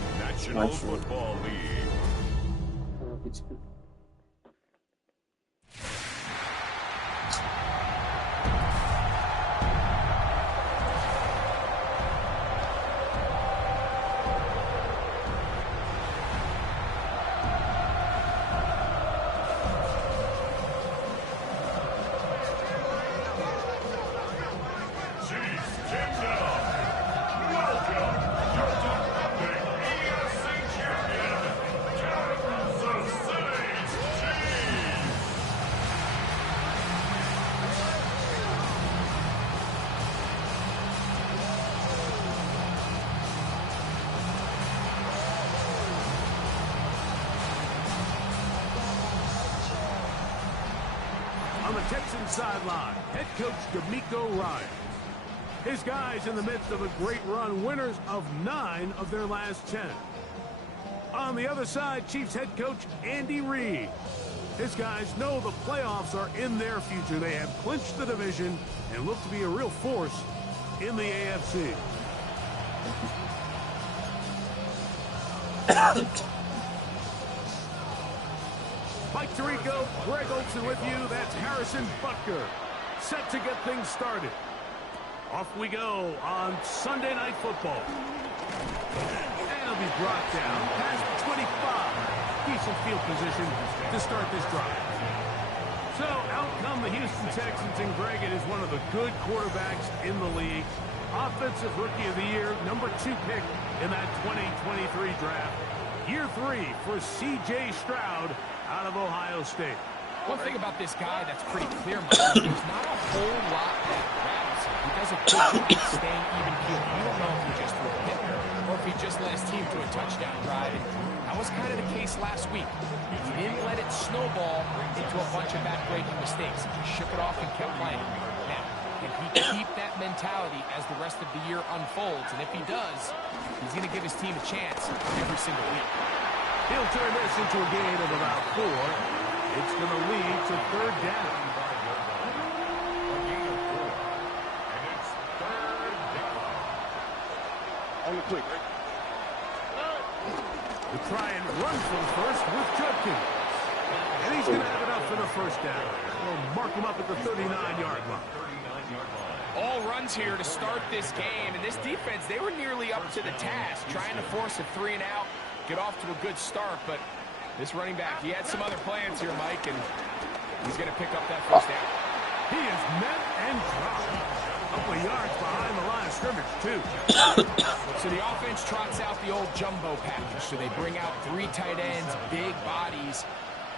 the National Football League. On the Texans sideline, head coach D'Amico Ryan. His guys in the midst of a great run, winners of 9 of their last 10. On the other side, Chiefs head coach Andy Reid. His guys know the playoffs are in their future. They have clinched the division and look to be a real force in the AFC. Mike Tirico, Greg Olsen with you. That's Harrison Butker. Set to get things started. Off we go on Sunday Night Football. And it'll be brought down past 25. Decent field position to start this drive. So out come the Houston Texans, and Greg, it is one of the good quarterbacks in the league. Offensive Rookie of the Year, number 2 pick in that 2023 draft. Year 3 for C.J. Stroud out of Ohio State. One thing about this guy that's pretty clear, Mike, there's not a whole lot that rattles him. He does a good job staying even keel. You don't know if he just threw a pick or if he just led his team to a touchdown drive. And that was kind of the case last week. He didn't let it snowball into a bunch of back-breaking mistakes. He just shook it off and kept playing. Now, can he keep that mentality as the rest of the year unfolds? And if he does, he's going to give his team a chance every single week. He'll turn this into a gain of about 4. It's going to lead to 3rd down. On the quick. To try and run for the first with Judkins. And he's going to have enough for the first down. We'll mark him up at the 39-yard line. All runs here to start this game. And this defense, they were nearly up to the task, trying to force a 3-and-out, get off to a good start. But this running back, he had some other plans here, Mike, and he's going to pick up that first down. He is met and dropped. A couple of yards behind the line of scrimmage, too. So the offense trots out the old jumbo package. So they bring out 3 tight ends, big bodies.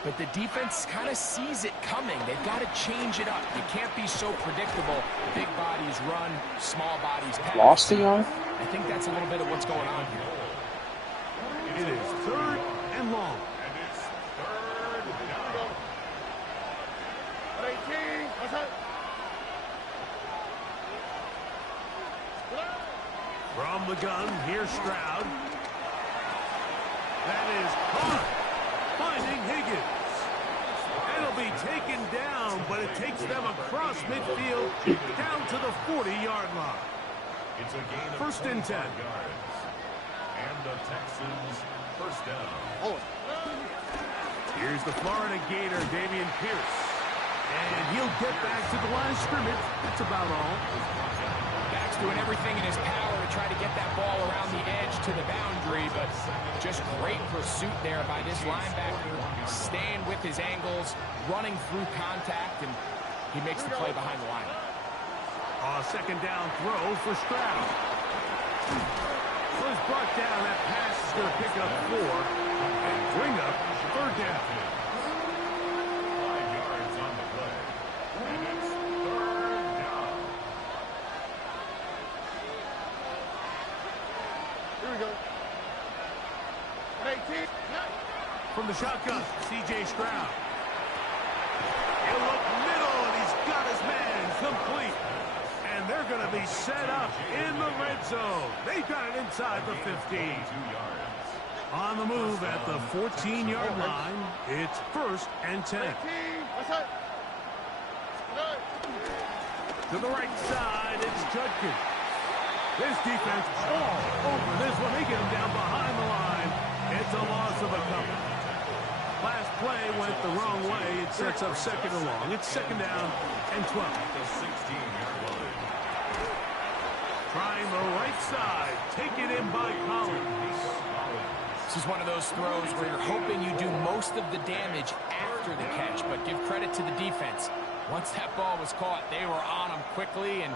But the defense kind of sees it coming. They've got to change it up. You can't be so predictable. Big bodies run, small bodies pass. Lost the yard? I think that's a little bit of what's going on here. It is 3rd and long. From the gun, here's Stroud. That is caught. Finding Higgins. It'll be taken down, but it takes them across midfield down to the 40-yard line. It's a gain of 1st and 10. And the Texans first down. Here's the Florida Gator, Dameon Pierce. And he'll get back to the line of scrimmage. That's about all. Back's doing everything in his power to try to get that ball around the edge to the boundary, but just great pursuit there by this linebacker, staying with his angles, running through contact, and he makes the play behind the line. A 2nd down throw for Stroud. So he's brought down. That pass is going to pick up 4 and bring up 3rd down. 5 yards on the play. And it's 3rd down. Here we go. 18. From the shotgun, C.J. Stroud. He'll look middle, and he's got his man complete. And they're going to be set up in the red zone. They've got it inside the 15. 2 yards. On the move at the 14-yard line, it's 1st and 10. To the right side, it's Judkins. This defense all over this one. They get him down behind the play went the wrong way. It sets up second and long. It's second down and 12. Trying the right side. Taken in by Collins. This is one of those throws where you're hoping you do most of the damage after the catch, but give credit to the defense. Once that ball was caught, they were on him quickly, and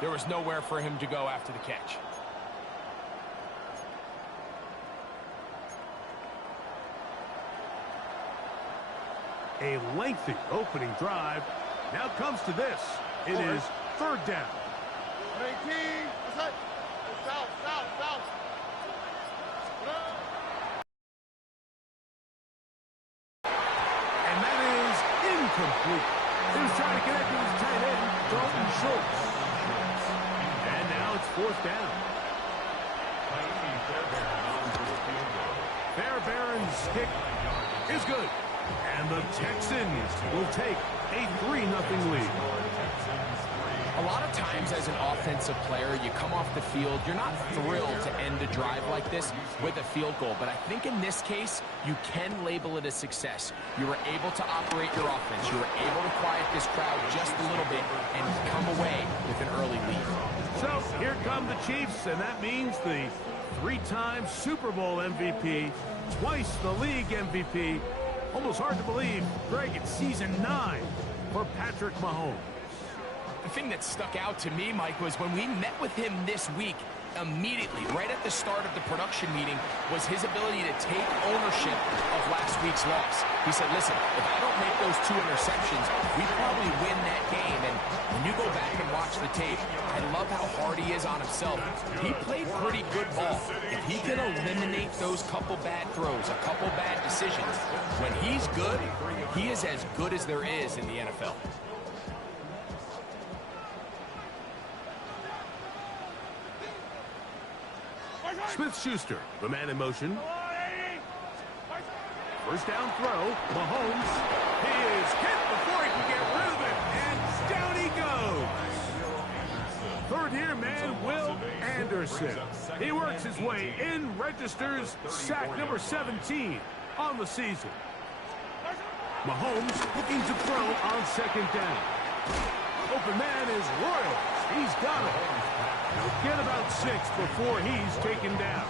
there was nowhere for him to go after the catch. A lengthy opening drive. Now comes to this. It is third down. 18. That's it. South. And that is incomplete. He was trying to connect with his tight end, Dalton Schultz. And now it's fourth down. Fairbairn's kick is good. And the Texans will take a 3-0 lead. A lot of times as an offensive player, you come off the field, you're not thrilled to end a drive like this with a field goal. But I think in this case, you can label it a success. You were able to operate your offense. You were able to quiet this crowd just a little bit and come away with an early lead. So here come the Chiefs, and that means the 3-time Super Bowl MVP, twice the league MVP. Almost hard to believe, Greg, it's season 9 for Patrick Mahomes. The thing that stuck out to me, Mike, was when we met with him this week, immediately, right at the start of the production meeting, was his ability to take ownership of last week's loss. He said, listen, if I don't make those 2 interceptions, we probably win that game. And when you go back and watch the tape, I love how hard he is on himself. He played pretty good ball. If he can eliminate those couple bad throws, a couple bad decisions, when he's good, he is as good as there is in the NFL. Smith-Schuster, the man in motion. First down throw. Mahomes. He is hit before he can get rid of it. And down he goes. Third here, man, Will Anderson. He works his way in, registers sack number 17 on the season. Mahomes looking to throw on second down. Open man is Royals. He's got it. He'll get about 6 before he's taken down.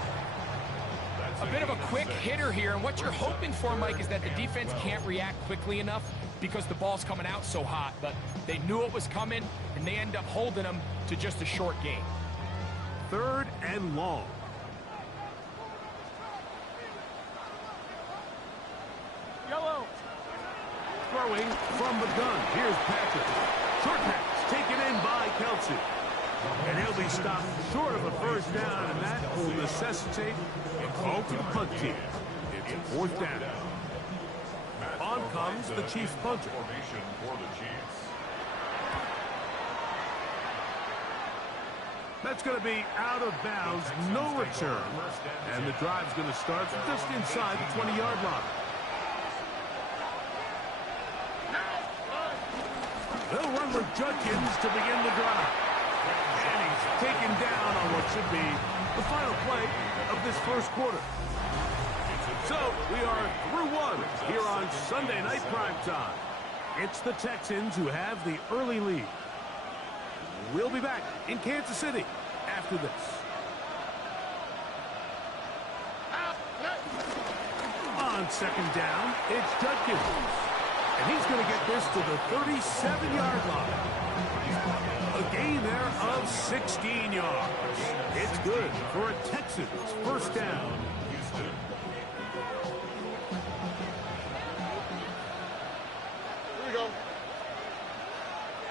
A bit of a quick hitter here, and what you're hoping for, Mike, is that the defense can't react quickly enough because the ball's coming out so hot. But they knew it was coming, and they end up holding them to just a short gain. Third and long. Yellow. Throwing from the gun. Here's Patrick. Short pass taken in by Kelsey. And he'll be stopped short of a first down, and that will necessitate a call to the punt team. It's fourth down. On comes the Chiefs punter. That's going to be out of bounds, no return. And the drive's going to start just inside the 20-yard line. They'll run with Judkins to begin the drive. And he's taken down on what should be the final play of this first quarter. So we are through one here on Sunday Night Primetime. It's the Texans who have the early lead. We'll be back in Kansas City after this. On second down, it's Judkins. And he's going to get this to the 37-yard line. A gain there of 16 yards. It's good for a Texans first down. Here we go.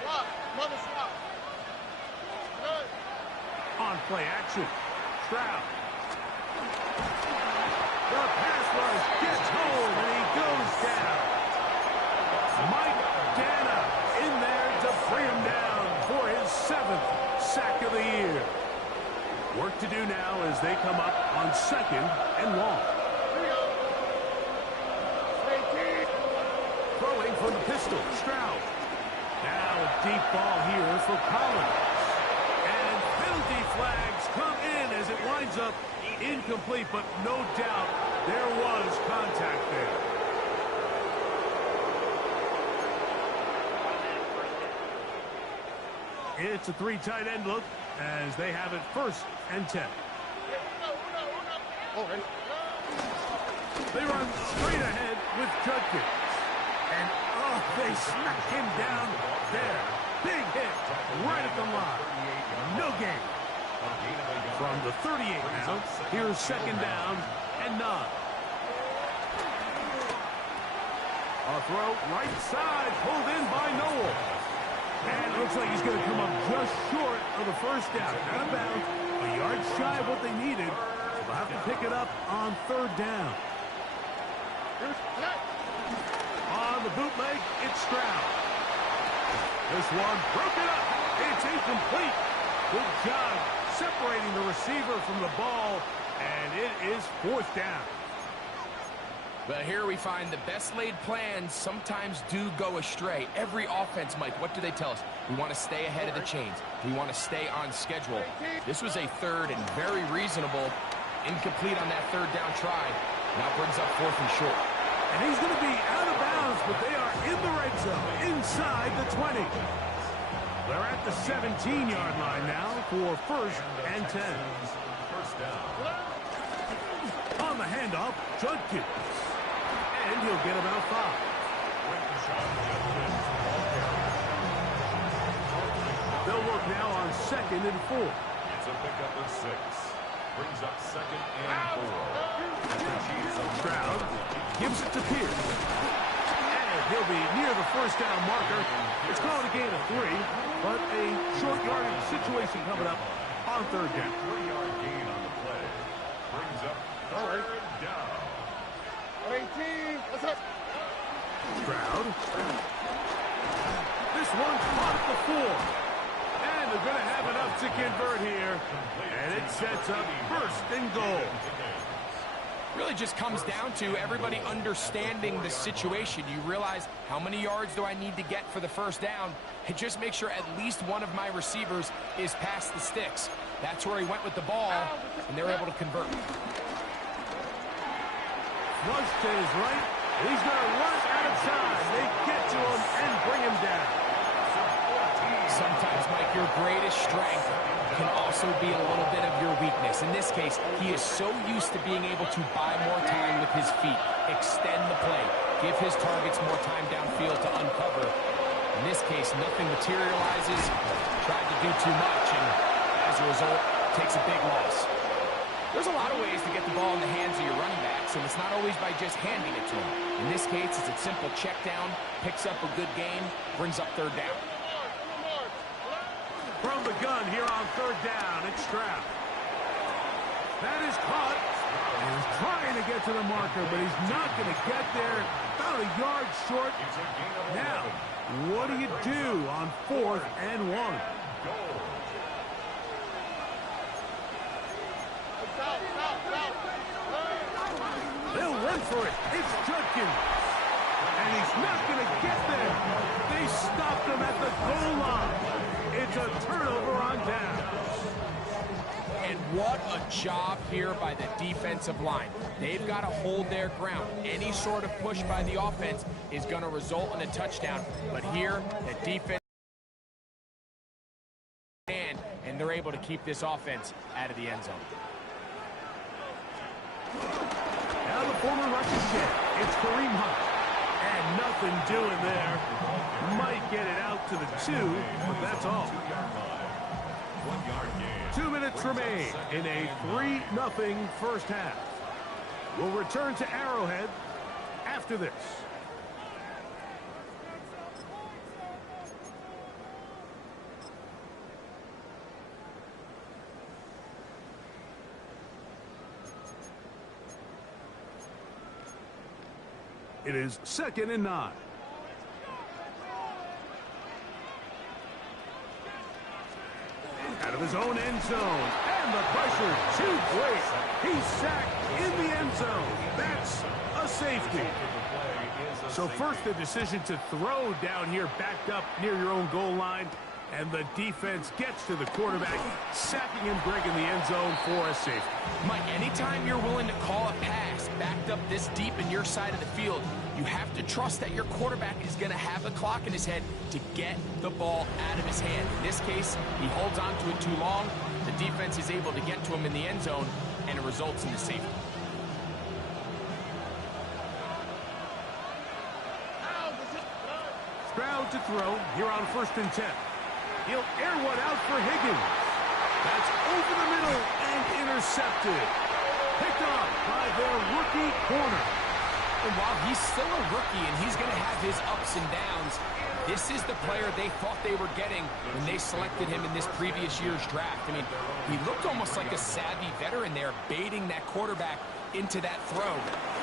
Swap. Another swap. Good. On play action, Stroud. The pass rush gets home, and he goes down. Mike Dana in there to bring him down for his 7th sack of the year. Work to do now as they come up on second and long. Here we go. 18. Throwing from the pistol, Stroud. Now a deep ball here for Collins. And penalty flags come in as it winds up incomplete, but no doubt there was contact there. It's a 3 tight end look as they have it 1st and 10. Already. They run straight ahead with Judkins. And, oh, they smack him down there. Big hit right at the line. No gain. From the 38 now, here's 2nd down and 9. A throw right side, pulled in by Noel. And it looks like he's going to come up just short of the 1st down. Out of bounds, a yard shy of what they needed. They'll have to pick it up on 3rd down. On the bootleg, it's Stroud. This one broken up. It's incomplete. Good job separating the receiver from the ball, and it is 4th down. But here we find the best laid plans sometimes do go astray. Every offense, Mike, what do they tell us? We want to stay ahead of the chains. We want to stay on schedule. This was a 3rd and very reasonable. Incomplete on that 3rd down try. Now brings up 4th and short. And he's going to be out of bounds, but they are in the red zone, inside the 20. They're at the 17-yard line now for 1st and 10. On the handoff, Judkins. And he'll get about 5. They'll work now on 2nd and 4. It's a pickup of 6. Brings up 2nd and 4. Stroud gives it to Pierce. And he'll be near the 1st down marker. It's called a gain of 3, but a short yardage situation coming up on 3rd down. 3-yard gain on the play. Brings up 3rd down. 18. What's up? Stroud. This one's caught at the 4. And they're going to have enough to convert here. And it sets up 1st and goal. Really just comes down to everybody understanding the situation. You realize how many yards do I need to get for the 1st down, and just make sure at least one of my receivers is past the sticks. That's where he went with the ball, and they were able to convert. Flush to his right. He's going to run out of time. They get to him and bring him down. Sometimes, Mike, your greatest strength can also be a little bit of your weakness. In this case, he is so used to being able to buy more time with his feet, extend the play, give his targets more time downfield to uncover. In this case, nothing materializes, tried to do too much, and as a result, takes a big loss. There's a lot of ways to get the ball in the hands of your running backs, and it's not always by just handing it to him. In this case, it's a simple check down, picks up a good gain, brings up 3rd down. From the gun here on 3rd down, it's Stroud. That is caught. He's trying to get to the marker, but he's not going to get there. About a yard short. Now, what do you do on 4th and 1? They'll run for it. It's Judkins. And he's not going to get there. They stopped him at the goal line. It's a turnover on down. And what a job here by the defensive line. They've got to hold their ground. Any sort of push by the offense is going to result in a touchdown. But here, the defense and they're able to keep this offense out of the end zone. Now the former Russian kid. It's Kareem Hunt. And nothing doing there. Might get it out to the 2, but that's all. 2 minutes remain in a 3-0 first half. We'll return to Arrowhead after this. It is 2nd and 9. Out of his own end zone. And the pressure too great. He's sacked in the end zone. That's a safety. So first the decision to throw down here backed up near your own goal line. And the defense gets to the quarterback, sacking him, breaking the end zone for a safety. Mike, anytime you're willing to call a pass backed stacked up this deep in your side of the field, you have to trust that your quarterback is going to have the clock in his head to get the ball out of his hand. In this case, he holds on to it too long. The defense is able to get to him in the end zone, and it results in the safety. Stroud to throw here on 1st and 10. He'll air one out for Higgins. That's over the middle and intercepted. Picked off by their rookie corner. And while he's still a rookie and he's going to have his ups and downs, this is the player they thought they were getting when they selected him in this previous year's draft. I mean, he looked almost like a savvy veteran there, baiting that quarterback into that throw.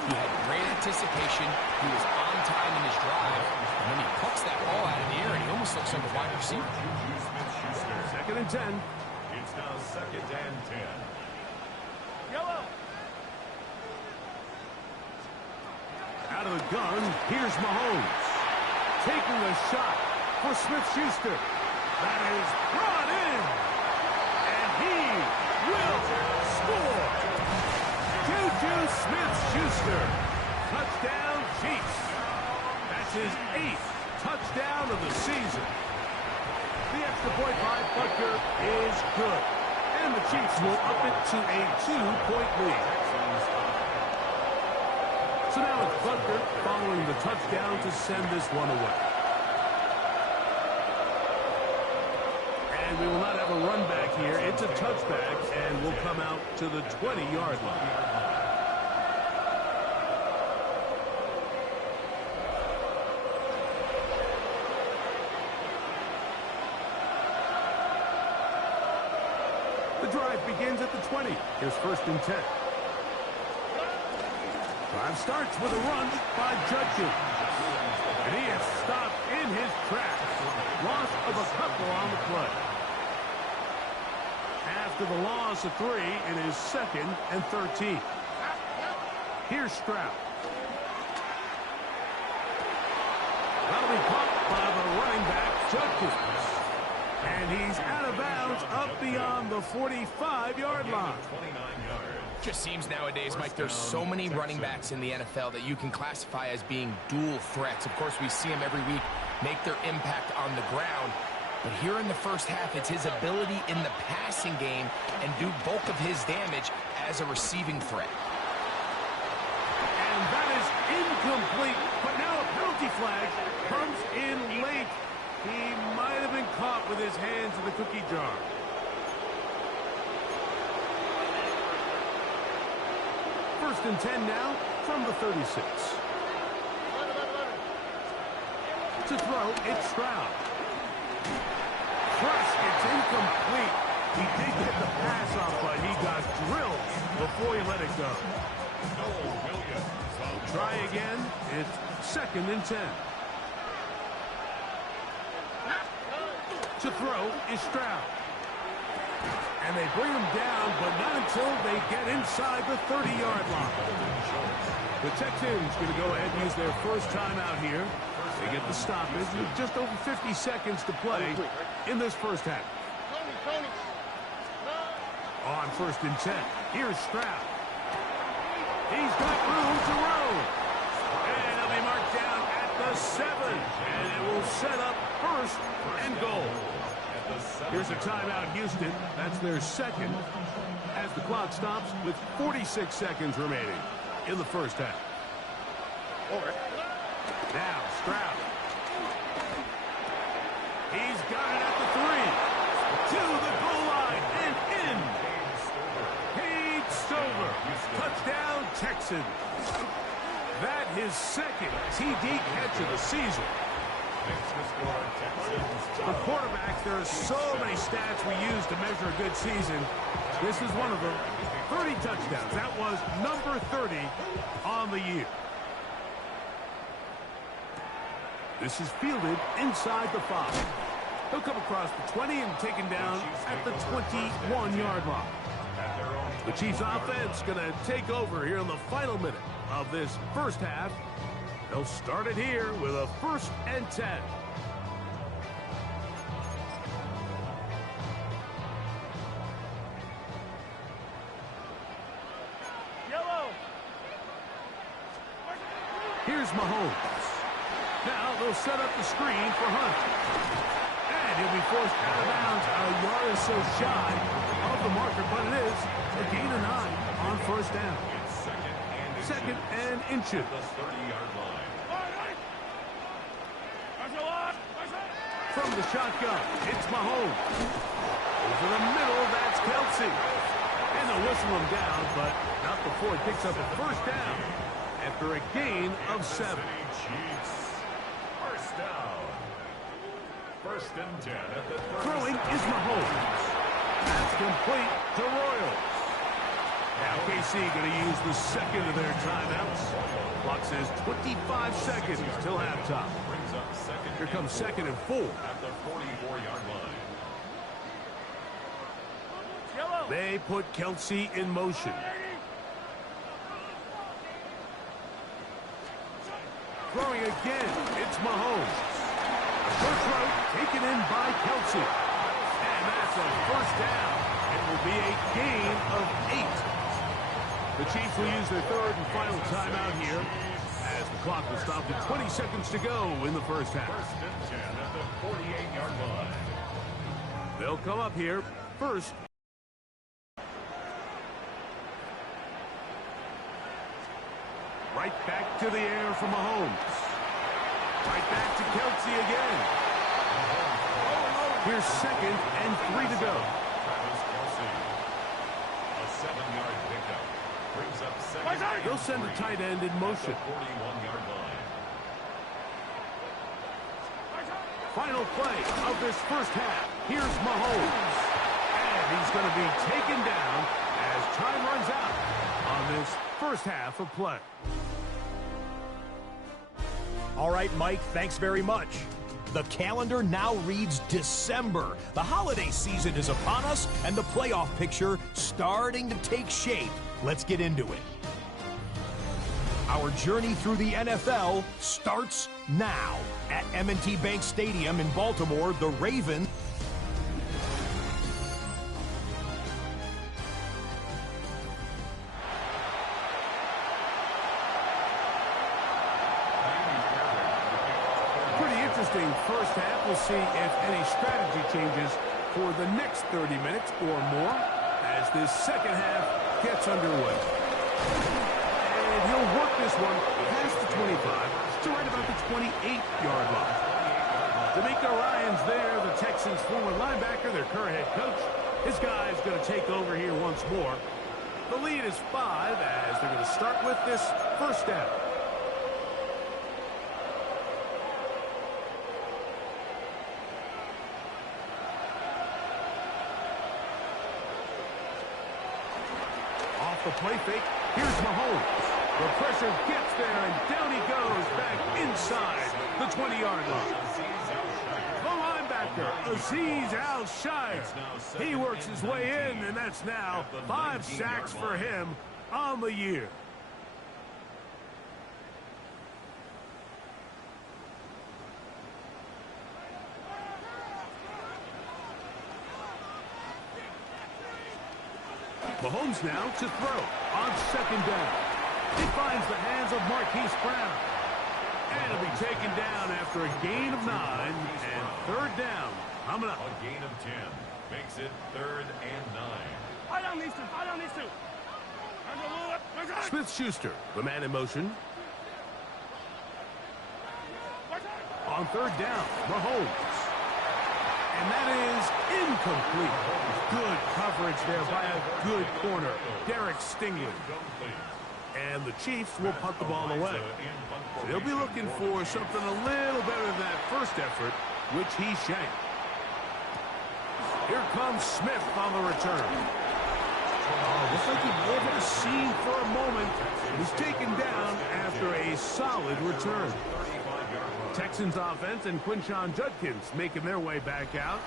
He had great anticipation. He was on time in his drive. And then he pucks that ball out of the air, and he almost looks like a wide receiver. 2nd and 10. It's now 2nd and 10. Yellow. Out of the gun, here's Mahomes. Taking a shot for Smith-Schuster. That is brought in. And he will score. Juju Smith-Schuster. Touchdown, Chiefs. That's his 8th touchdown of the season. The extra point by Butker is good. And the Chiefs will up it to a 2-point lead. So now it's Butker following the touchdown to send this one away. And we will not have a run back here. It's a touchback, and will come out to the 20-yard line. The drive begins at the 20. Here's 1st and 10. Drive starts with a run by Judkins. And he is stopped in his tracks. Loss of a couple on the play. After the loss of 3, it is 2nd and 13. Here's Stroud. That'll be caught by the running back, Judkins. And he's out of bounds up beyond the 45-yard line. Just seems nowadays, Mike, there's so many running backs in the NFL that you can classify as being dual threats. Of course, we see them every week make their impact on the ground. But here in the first half, it's his ability in the passing game and do bulk of his damage as a receiving threat. And that is incomplete. But now a penalty flag comes in late. He might have been caught with his hands in the cookie jar. First and 10 now from the 36. To throw, it's Stroud. Crush, it's incomplete. He did get the pass off, but he got drilled before he let it go. Try again. It's 2nd and 10. To throw is Stroud. And they bring him down, but not until they get inside the 30-yard line. The Texans going to go ahead and use their first timeout here. They get the stoppage with just over 50 seconds to play in this first half. On 1st and 10, here's Stroud. He's got room to roam. And he'll be marked down at the 7. And it will set up 1st and goal. Here's a timeout, Houston. That's their 2nd as the clock stops with 46 seconds remaining in the first half. Now, Stroud. He's got it at the 3. To the goal line and in. Paid Stover. Touchdown, Texans. That his 2nd TD catch of the season. For quarterbacks, there are so many stats we use to measure a good season. This is one of them. 30 touchdowns. That was number 30 on the year. This is fielded inside the 5. He'll come across the 20 and taken down at the 21-yard line. The Chiefs offense going to take over here in the final minute of this first half. They'll start it here with a 1st and 10. Yellow. Here's Mahomes. Now they'll set up the screen for Hunt. And he'll be forced out of bounds a yard or so shy of the marker, but it is a gain of 9 on first down. Second and inches. The 30-yard line. From the shotgun, it's Mahomes. Over the middle, that's Kelsey. And they'll whistle him down, but not before he picks up a first down after a gain of 7. Chiefs. First down. First and 10 at the 30. Throwing is Mahomes. That's complete to Royals. Now KC going to use the second of their timeouts. Clock says 25 seconds till halftime. Brings up second. Here comes second and 4. At the 44-yard line. They put Kelsey in motion. Throwing again, it's Mahomes. First throw taken in by Kelsey. And that's a first down. It will be a gain of 8. The Chiefs will use their third and final timeout here as the clock will stop with 20 seconds to go in the first half. First and 10 at the 48-yard line. They'll come up here first. Right back to the air for Mahomes. Right back to Kelsey again. Here's second and 3 to go. Travis Kelsey. A 7-yard pickup. Brings up second. They'll send a tight end in motion. 41-yard line. Final play of this first half. Here's Mahomes. And he's going to be taken down as time runs out on this first half of play. All right, Mike, thanks very much. The calendar now reads December. The holiday season is upon us, and the playoff picture starting to take shape. Let's get into it. Our journey through the NFL starts now. At M&T Bank Stadium in Baltimore, the Ravens interesting first half. We'll see if any strategy changes for the next 30 minutes or more as this second half gets underway. And he'll work this one past the 25 to right about the 28-yard line. D'Amico Ryan's there, the Texans' former linebacker, their current head coach. His guy is going to take over here once more. The lead is 5 as they're going to start with this first down. The play fake. Here's Mahomes. The pressure gets there, and down he goes back inside the 20-yard line. The linebacker, Azeez Al-Shire. He works his way in, and that's now 5 sacks for him on the year. Mahomes now to throw on second down. He finds the hands of Marquise Brown. And it'll be taken down after a gain of 9 and third down. Coming up. A gain of 10 makes it 3rd and 9. I don't need to. Smith-Schuster, the man in motion. On third down, Mahomes. And that is incomplete. Good coverage there by a good corner, Derek Stingley. And the Chiefs will punt the ball away. So they'll be looking for something a little better than that first effort, which he shanked. Here comes Smith on the return. Oh, looks like he may have hit a seam for a moment. He was taken down after a solid return. Texans offense and Quinshon Judkins making their way back out.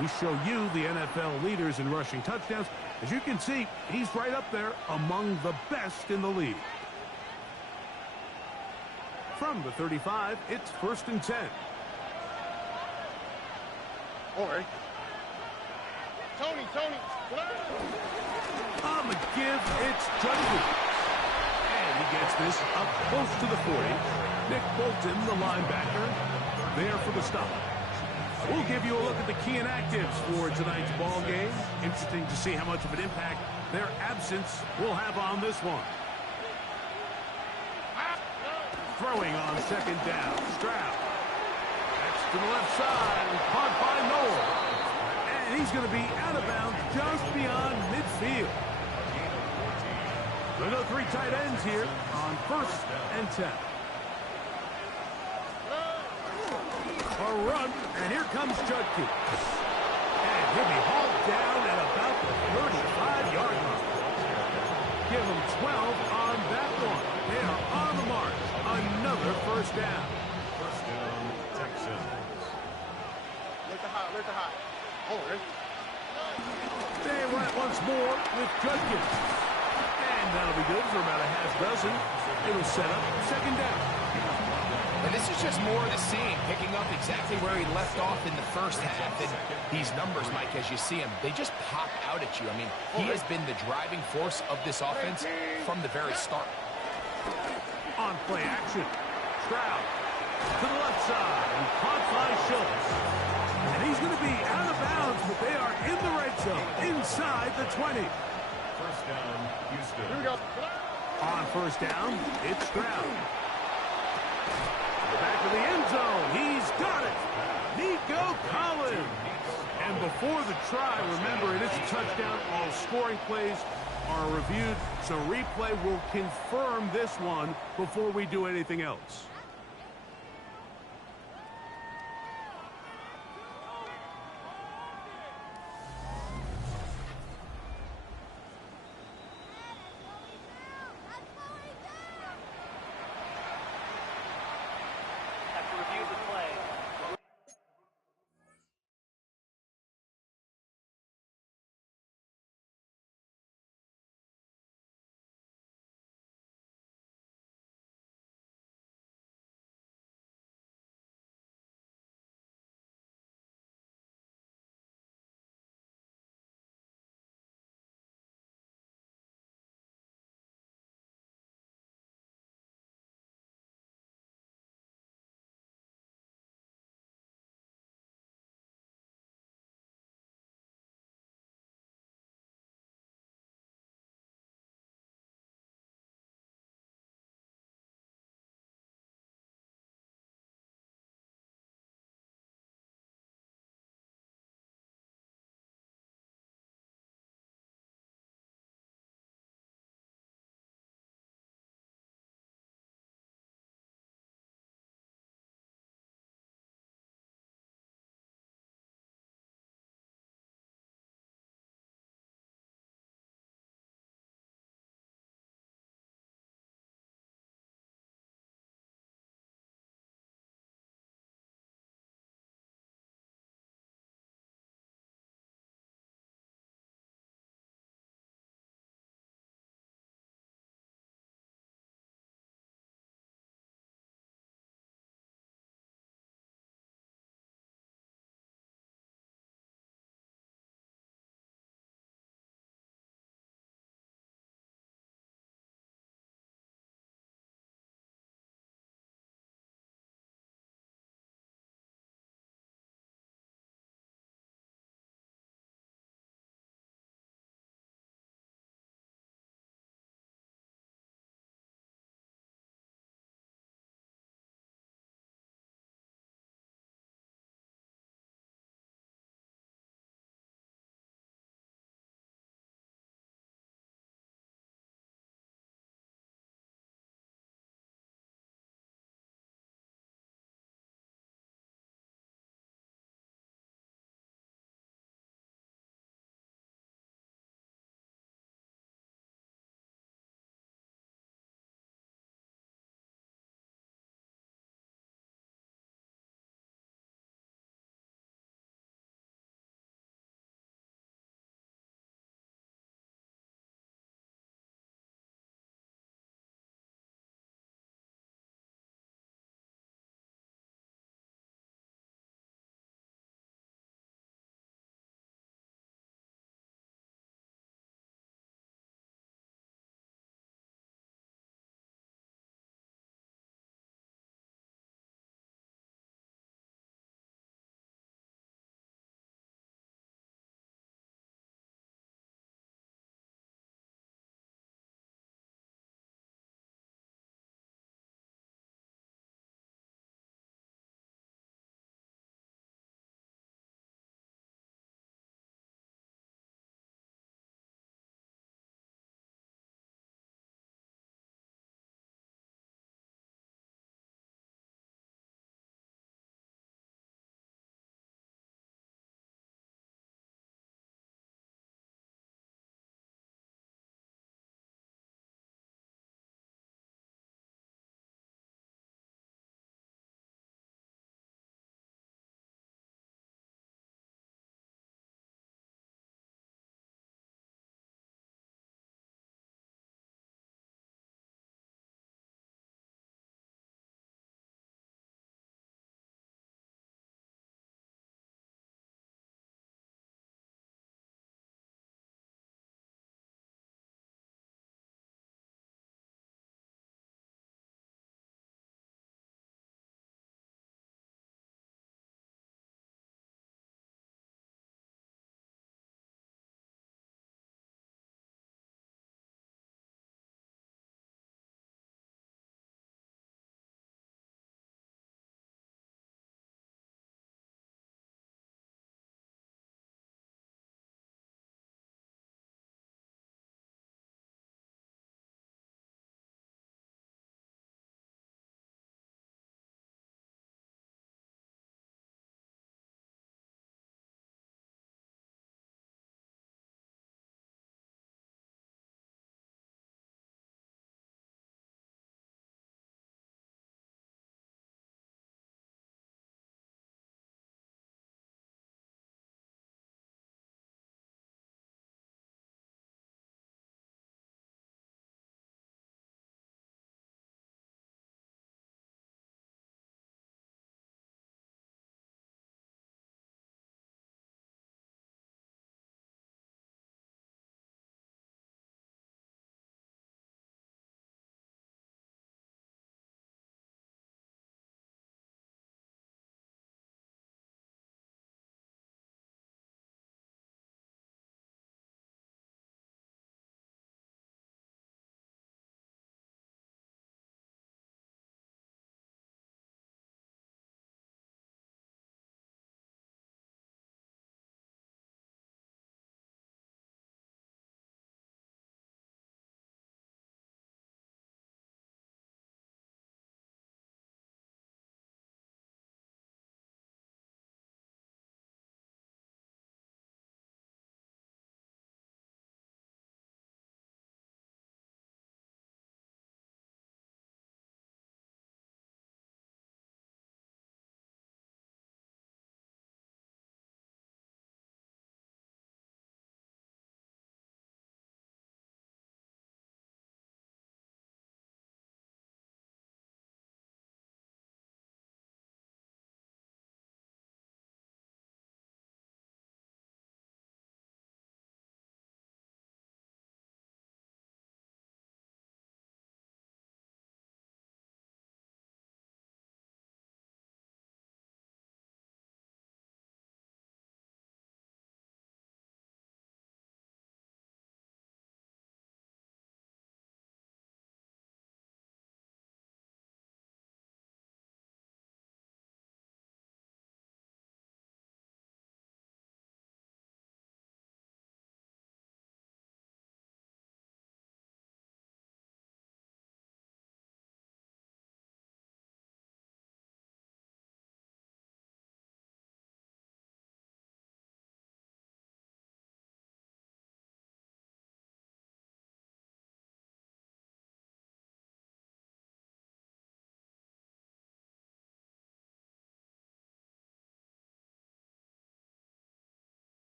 We show you the NFL leaders in rushing touchdowns. As you can see, he's right up there among the best in the league. From the 35, it's 1st and 10. All right. Tony. On the give, it's Judkins. And he gets gets this up close to the 40. Nick Bolton, the linebacker, there for the stop. We'll give you a look at the key inactives for tonight's ball game. Interesting to see how much of an impact their absence will have on this one. Throwing on second down. Stroud. That's to the left side. Caught by Noel. And he's going to be out of bounds just beyond midfield. We'll go 3 tight ends here on 1st and 10. A run, and here comes Judkey. And he'll be hauled down at about the 35-yard line. Give him 12 on that one. They are on the mark. Another first down. First down, Texans. Let the hot. Over. They run it once more with Judkins. And that'll be good for about a half dozen. It'll set up second down. And this is just more of the same, picking up exactly where he left off in the first half. And these numbers, Mike, as you see him, they just pop out at you. I mean, he has been the driving force of this offense from the very start. On play action. Stroud to the left side. And caught by Schultz. And he's going to be out of bounds, but they are in the red zone, inside the 20. First down, Houston. Here we go. On first down, it's Stroud. Back to the end zone. He's got it. Nico Collins. And before the try, remember, it is a touchdown. All scoring plays are reviewed, so replay will confirm this one before we do anything else.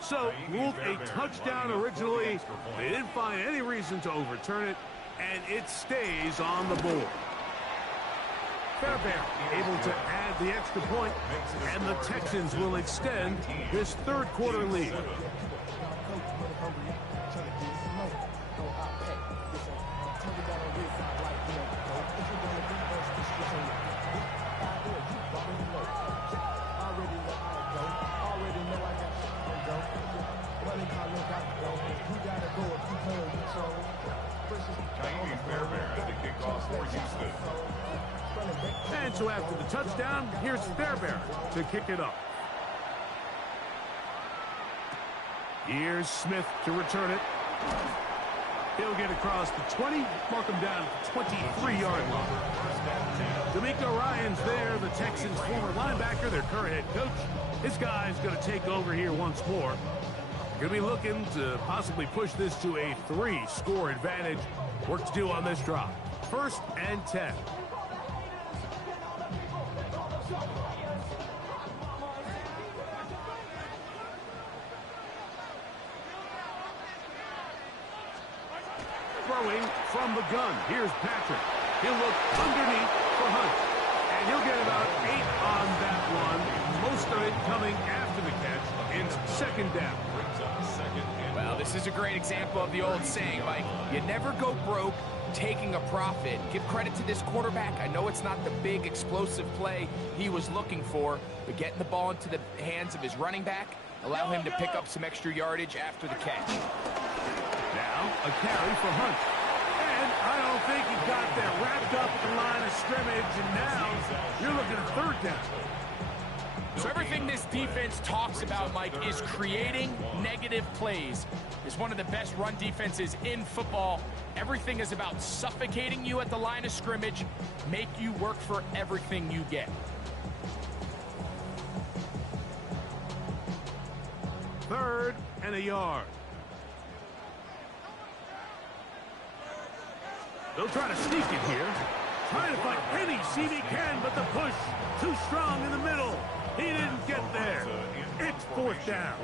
So, ruled a touchdown originally. They didn't find any reason to overturn it, and it stays on the board. Fairbairn able to add the extra point, and the Texans will extend this third quarter lead. And so after the touchdown, here's Fairbairn to kick it up. Here's Smith to return it. He'll get across the 20, mark him down at the 23-yard line. D'Amico Ryans there, the Texans' former linebacker, their current head coach. This guy's going to take over here once more. Going to be looking to possibly push this to a 3-score advantage. Work to do on this drive. 1st and 10. Throwing from the gun. Here's Patrick. He'll look underneath for Hunt. And he'll get about 8 on that one. Most of it coming after the catch. It's 2nd down. Well, this is a great example of the old saying, Mike. You never go broke taking a profit. Give credit to this quarterback. I know it's not the big explosive play he was looking for, but getting the ball into the hands of his running back, allow him to pick up some extra yardage after the catch. Now, a carry for Hunt. And I don't think he got that wrapped up at the line of scrimmage, and now you're looking at 3rd down. So everything this defense talks about, Mike, is creating negative plays. It's one of the best run defenses in football. Everything is about suffocating you at the line of scrimmage, make you work for everything you get. 3rd and a yard. They'll try to sneak it here. Trying to find any seam he can, but the push too strong in the middle. He didn't get there. It's 4th down.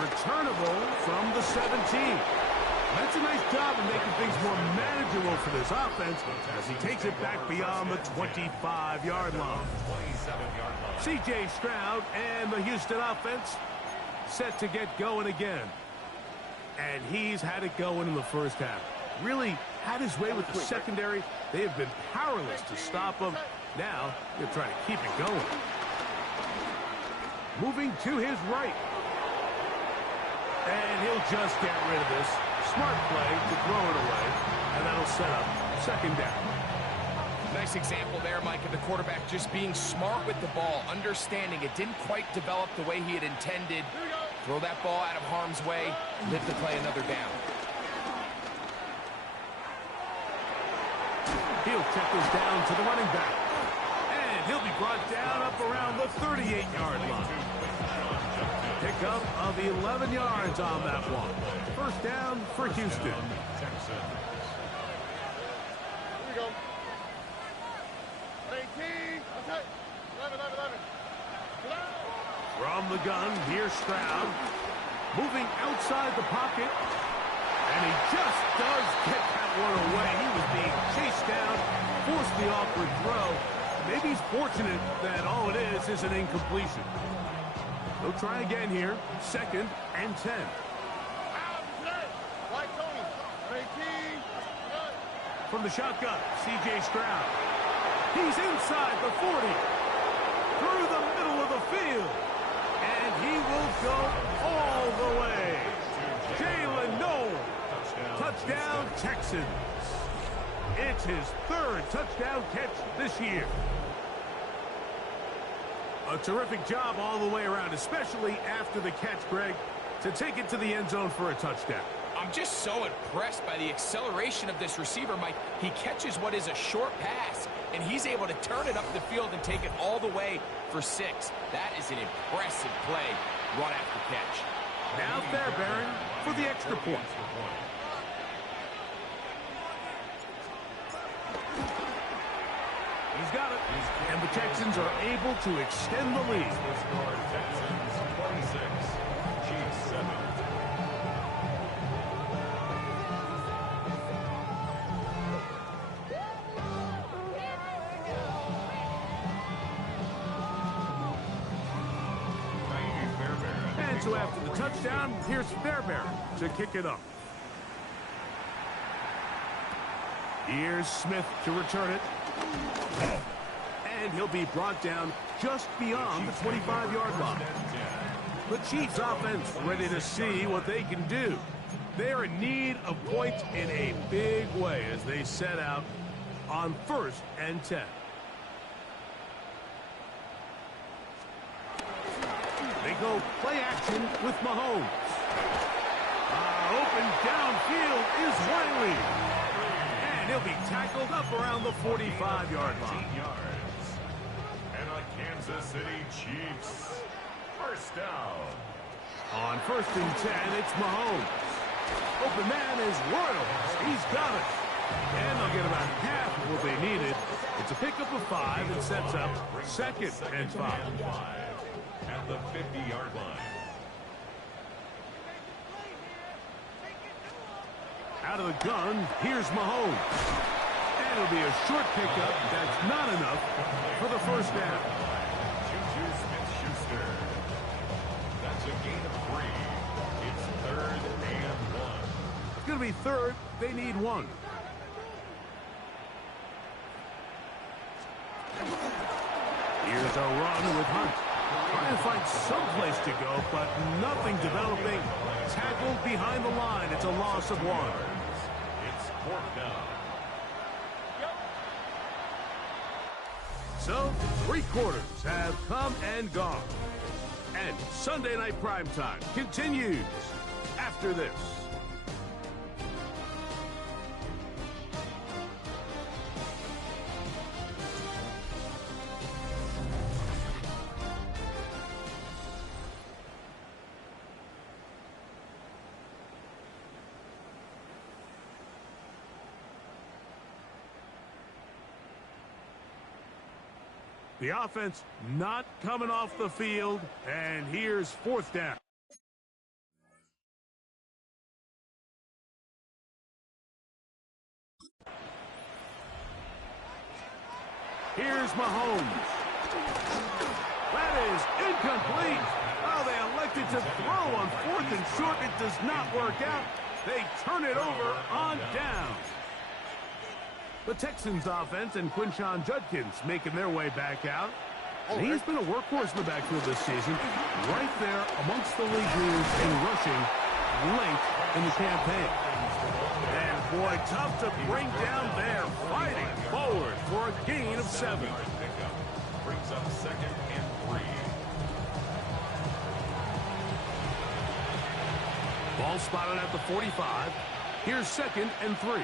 Returnable from the 17. That's a nice job of making things more manageable for this offense as he takes it back beyond the 25-yard line. C.J. Stroud and the Houston offense set to get going again. And he's had it going in the first half. Really had his way with the secondary. They have been powerless to stop him. Now, he'll try to keep it going. Moving to his right. And he'll just get rid of this. Smart play to throw it away. And that'll set up 2nd down. Nice example there, Mike, of the quarterback just being smart with the ball, understanding it didn't quite develop the way he had intended. Throw that ball out of harm's way, live to play another down. He'll check this down to the running back. And he'll be brought down up around the 38-yard line. Pickup of 11 yards on that one. 1st down for Houston. Here we go. 18. Okay. 11. From the gun, here's Stroud. Moving outside the pocket. And he just does get that one away. He was being chased down, forced the awkward throw. Maybe he's fortunate that all it is an incompletion. They'll try again here. 2nd and 10. From the shotgun, C.J. Stroud. He's inside the 40. Through the middle of the field. And he will go all the way. Jalen Noel. Touchdown, Texans. It's his 3rd touchdown catch this year. A terrific job all the way around, especially after the catch, Greg, to take it to the end zone for a touchdown. I'm just so impressed by the acceleration of this receiver, Mike. He catches what is a short pass, and he's able to turn it up the field and take it all the way for 6. That is an impressive play, run after catch. Now Fairbairn for the extra point. He's got it. And the Texans are able to extend the lead. The score, Texans 26, Chiefs 7. And so after the touchdown, here's Fairbairn to kick it up. Here's Smith to return it. And he'll be brought down just beyond the 25-yard line. The Chiefs offense ready to see what they can do. They're in need of points in a big way as they set out on 1st and 10. They go play action with Mahomes. Open downfield is Wiley. And he'll be tackled up around the 45-yard line. And a Kansas City Chiefs first down. On 1st and 10, it's Mahomes. Open man is Royals. He's got it. And they'll get about half of what they needed. It's a pickup of 5 and sets up 2nd and 5. At the 50-yard line. Out of the gun, here's Mahomes. And it'll be a short pickup. That's not enough for the first down. Juju Smith-Schuster. That's a gain of 3. It's 3rd and 1. It's going to be 3rd. They need 1. Here's a run with Hunt. Trying to find some place to go, but nothing developing. Tackled behind the line. It's a loss of 1. It's 4th down. So, 3 quarters have come and gone. And Sunday Night Primetime continues after this. The offense not coming off the field, and here's 4th down. Here's Mahomes. That is incomplete. Oh, they elected to throw on 4th and short. It does not work out. They turn it over on down. The Texans offense and Quinshon Judkins making their way back out. And he's been a workhorse in the backfield this season, right there amongst the league leaders in rushing late in the campaign. And boy, tough to bring down there, fighting forward for a gain of 7. Brings up 2nd and 3. Ball spotted at the 45. Here's 2nd and 3.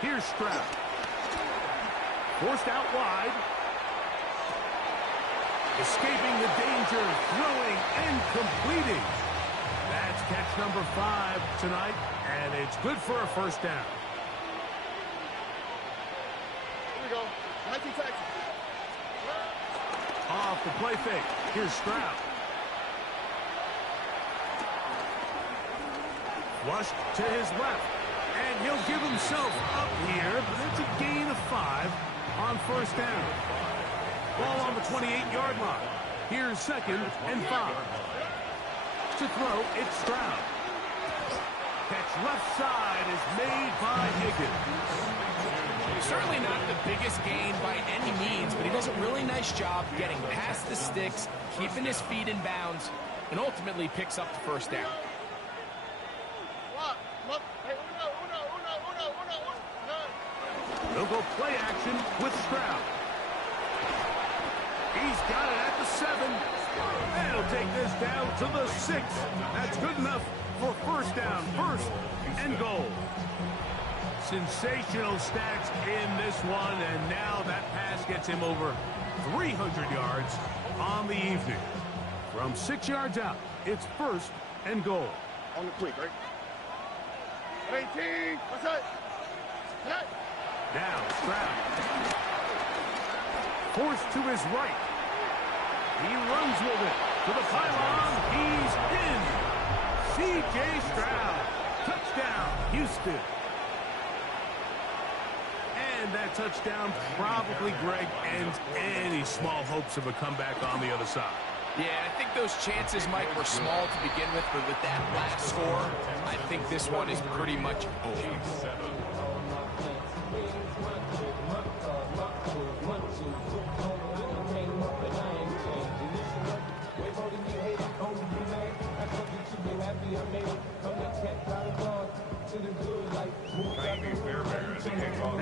Here's Stroud. Forced out wide. Escaping the danger, throwing and completing. That's catch number 5 tonight, and it's good for a first down. Here we go. 19 Texans. Off the play fake. Here's Stroud. Flushed to his left. And he'll give himself up here, but it's a gain of 5 on first down. Ball on the 28-yard line. Here's 2nd and 5. To throw, it's Stroud. Catch left side is made by Higgins. Certainly not the biggest gain by any means, but he does a really nice job getting past the sticks, keeping his feet in bounds, and ultimately picks up the first down. They'll go play action with Stroud. He's got it at the 7. And he'll take this down to the 6. That's good enough for first down, 1st and goal. Sensational stacks in this one, and now that pass gets him over 300 yards on the evening. From 6 yards out, it's 1st and goal. On the quick, right? 18. What's that? Now Stroud. Forced to his right. He runs with it to the pylon. He's in. C.J. Stroud. Touchdown, Houston. And that touchdown probably, Greg, ends any small hopes of a comeback on the other side. Yeah, I think those chances, Mike, were small to begin with, but with that last score, I think this one is pretty much over.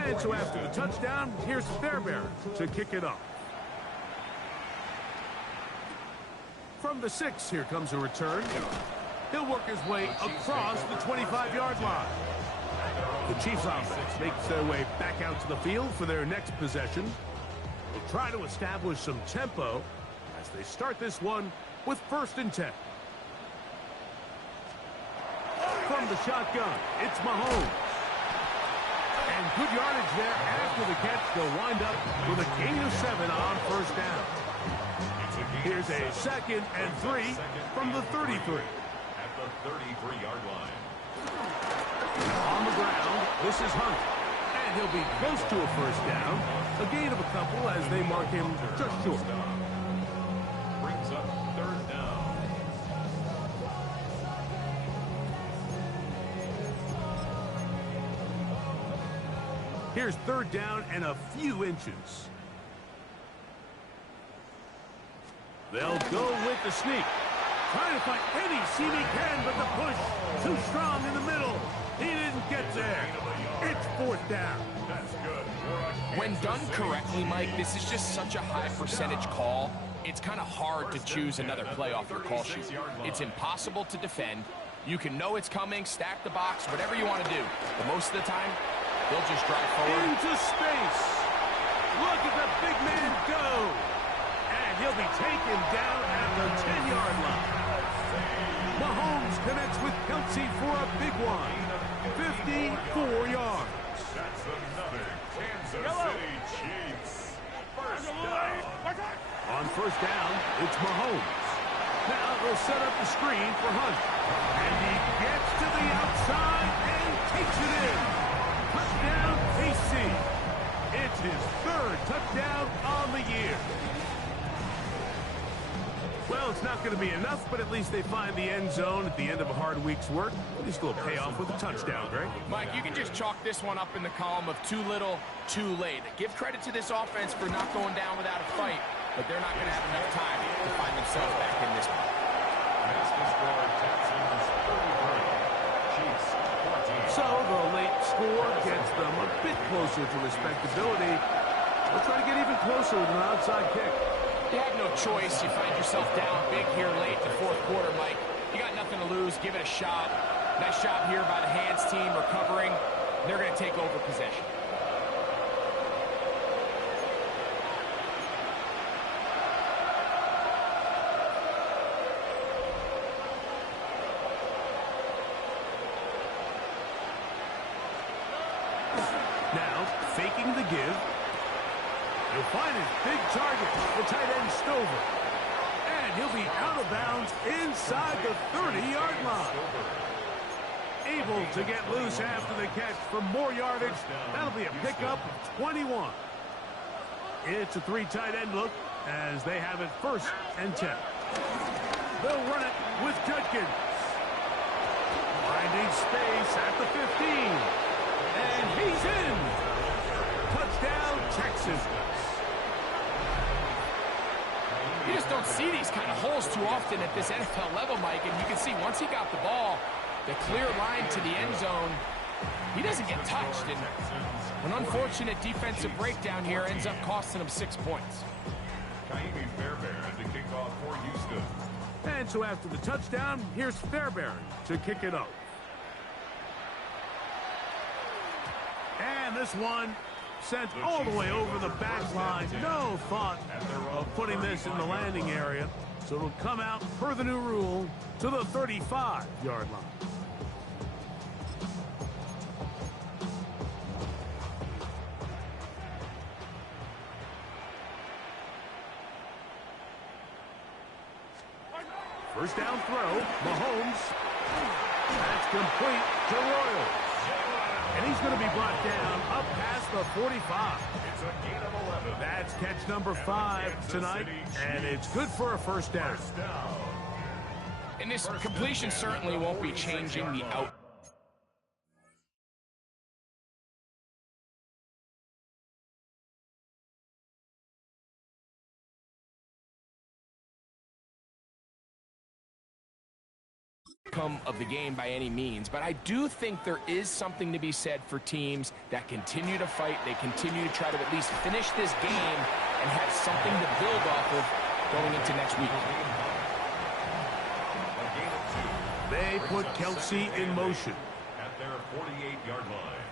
And so after the touchdown, here's Fairbairn to kick it off. From the 6, here comes a return. He'll work his way across the 25-yard line. The Chiefs offense makes their way back out to the field for their next possession. They'll try to establish some tempo as they start this one with 1st and 10. From the shotgun, it's Mahomes. And good yardage there after the catch. They'll wind up with a gain of 7 on 1st down. Here's a 2nd and 3 from the 33. At the 33-yard line. On the ground, this is Hunt. And he'll be close to a 1st down. A gain of a couple as they mark him just short. Brings up 3rd down. Here's 3rd down and a few inches. They'll go with the sneak. Trying to find any seam he can, but the push too strong in the middle. He didn't get there. It's 4th down. That's good. When done correctly, Mike, this is just such a high percentage call. It's kind of hard to choose another play off your call sheet. It's impossible to defend. You can know it's coming, stack the box, whatever you want to do. But most of the time, they'll just drive forward. Into space. Look at the big man go. And he'll be taken down at the 10-yard line. Mahomes connects with Kelsey for a big one. 54 yards. That's another Kansas City Chiefs. 1st down. On 1st down, it's Mahomes. Now they'll set up the screen for Hunt. And he gets to the outside and takes it in. Touchdown, KC. It's his 3rd touchdown on the year. Well, it's not going to be enough, but at least they find the end zone at the end of a hard week's work. At least it'll pay off with a touchdown, Greg. Mike, you can just chalk this one up in the column of too little, too late. Give credit to this offense for not going down without a fight, but they're not going to have enough time to find themselves back in this one. That's the score. Texans 33. Chiefs 14. So the late score gets them a bit closer to respectability. They'll try to get even closer with an outside kick. You have no choice. You find yourself down big here late in the 4th quarter, Mike. You got nothing to lose. Give it a shot. Nice job here by the hands team recovering. They're going to take over possession. Now, faking the give. He'll find his big target, the tight end Stover. And he'll be out of bounds inside the 30-yard line. Able to get loose after the catch for more yardage. That'll be a pickup of 21. It's a 3 tight end look as they have it 1st and 10. They'll run it with Judkins. Finding space at the 15. And he's in. Touchdown, Texans. You just don't see these kind of holes too often at this NFL level, Mike. And you can see once he got the ball, the clear line to the end zone, he doesn't get touched. And an unfortunate defensive breakdown here ends up costing him 6 points. Kaimi Fairbairn to kick off for Houston. And so after the touchdown, here's Fairbairn to kick it off. And this one sent all the way over the back line. No thought of putting this in the landing area. So it'll come out, per the new rule, to the 35-yard line. First down throw. Mahomes. That's complete to Royal. And he's going to be brought down up past the 45. It's a gain of 11. That's catch number 5 tonight, and it's good for a first down. First down. And this completion certainly won't be changing the outcome of the game by any means, but I do think there is something to be said for teams that continue to fight. They continue to try to at least finish this game and have something to build off of going into next week. They put Kelsey in motion At their 48-yard line.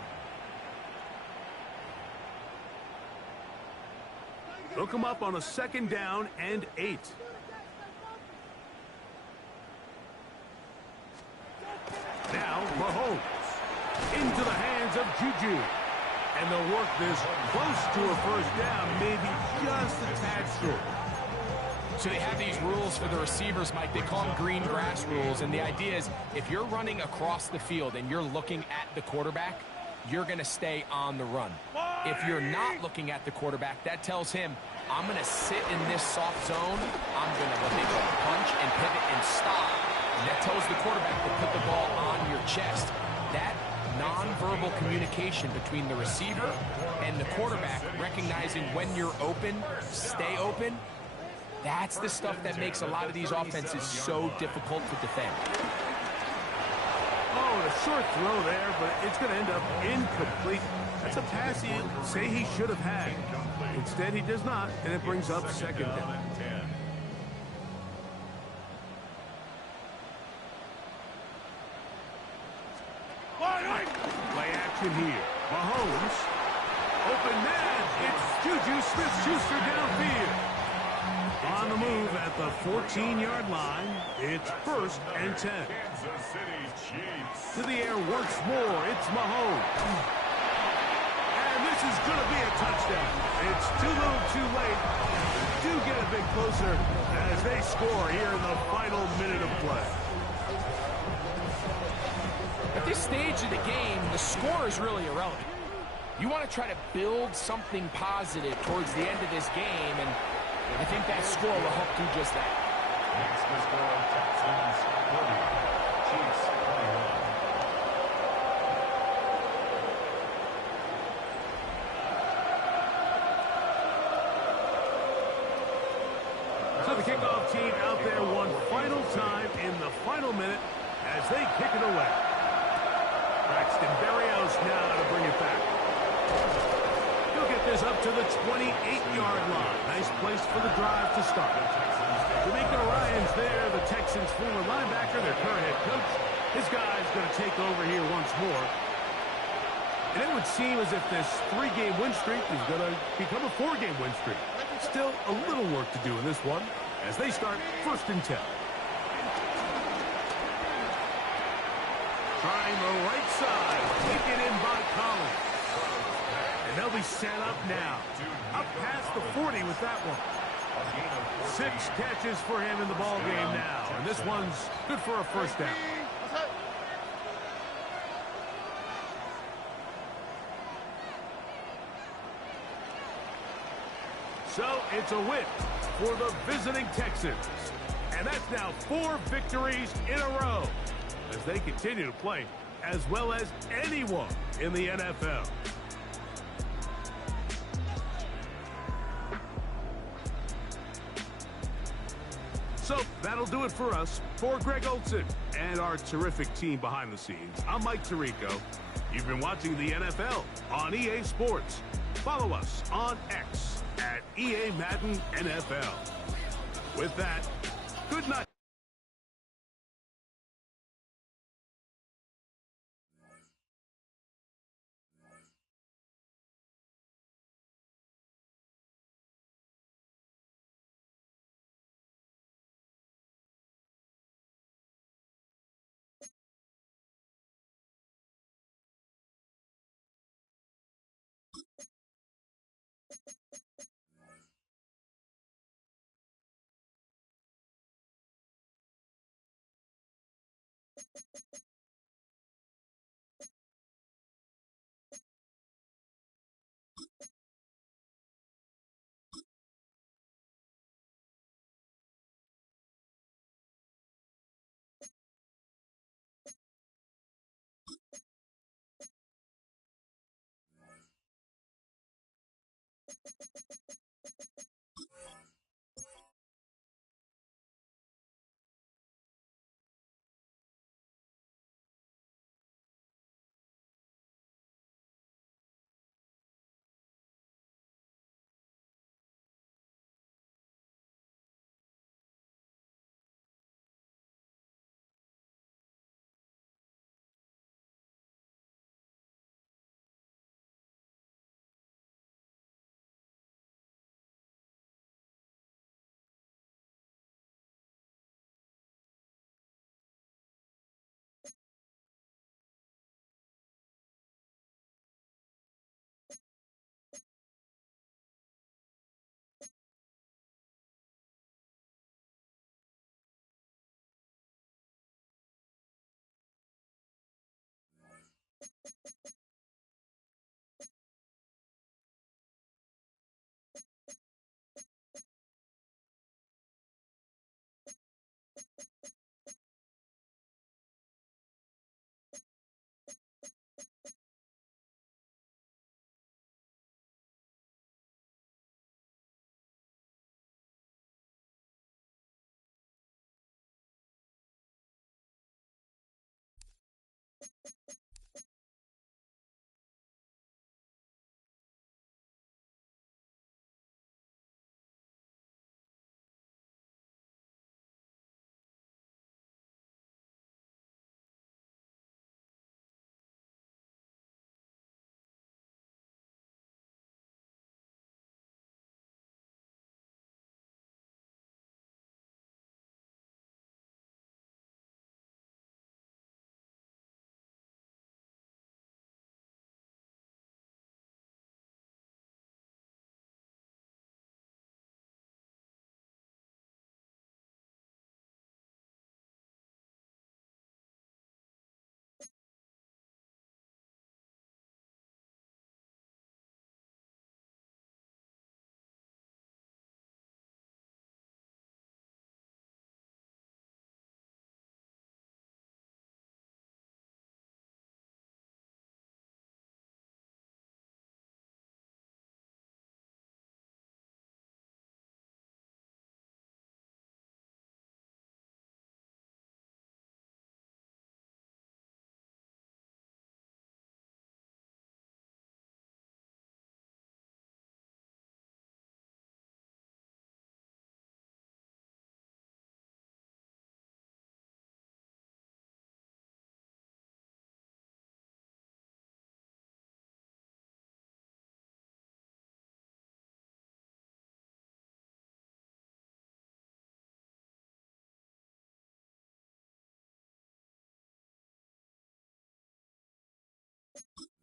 Hook him up on a second down and 8. Now, Mahomes into the hands of Juju. And they'll work this close to a first down, maybe just a tad short. So they have these rules for the receivers, Mike. They call them green grass rules. And the idea is if you're running across the field and you're looking at the quarterback, you're going to stay on the run. If you're not looking at the quarterback, that tells him, I'm going to sit in this soft zone. I'm going to what they call punch and pivot and stop. And that tells the quarterback to put the ball on your chest. That nonverbal communication between the receiver and the quarterback, recognizing when you're open, stay open, that's the stuff that makes a lot of these offenses so difficult to defend. Oh, a short throw there, but it's going to end up incomplete. That's a pass he'd say he should have had. Instead, he does not, and it brings up second down. Play action here. Mahomes. Open man. It's Juju Smith-Schuster downfield. On the move at the 14-yard line. It's 1st and 10. Kansas City Chiefs. To the air once more. It's Mahomes. And this is going to be a touchdown. It's too little too late. Do get a bit closer as they score here in the final minute of play. At this stage of the game, the score is really irrelevant. You want to try to build something positive towards the end of this game, and I think that score will help do just that. Next the score, Texans 40, Chiefs 21. So the kickoff team out there one final time in the final minute as they kick it away. Braxton Berrios now to bring it back. He'll get this up to the 28-yard line. Nice place for the drive to start. D'Amico Ryan's there, the Texans' former linebacker, their current head coach. His guy's going to take over here once more. And it would seem as if this 3-game win streak is going to become a 4-game win streak. Still a little work to do in this one as they start 1st and 10. Trying the right side, taken in by Collins. And they'll be set up now. Up past the 40 with that one. 6 catches for him in the ball game now. And this one's good for a first down. So it's a win for the visiting Texans. And that's now 4 victories in a row as they continue to play as well as anyone in the NFL. So that'll do it for us. For Greg Olson and our terrific team behind the scenes, I'm Mike Tirico. You've been watching the NFL on EA Sports. Follow us on X at EA Madden NFL. With that, good night. you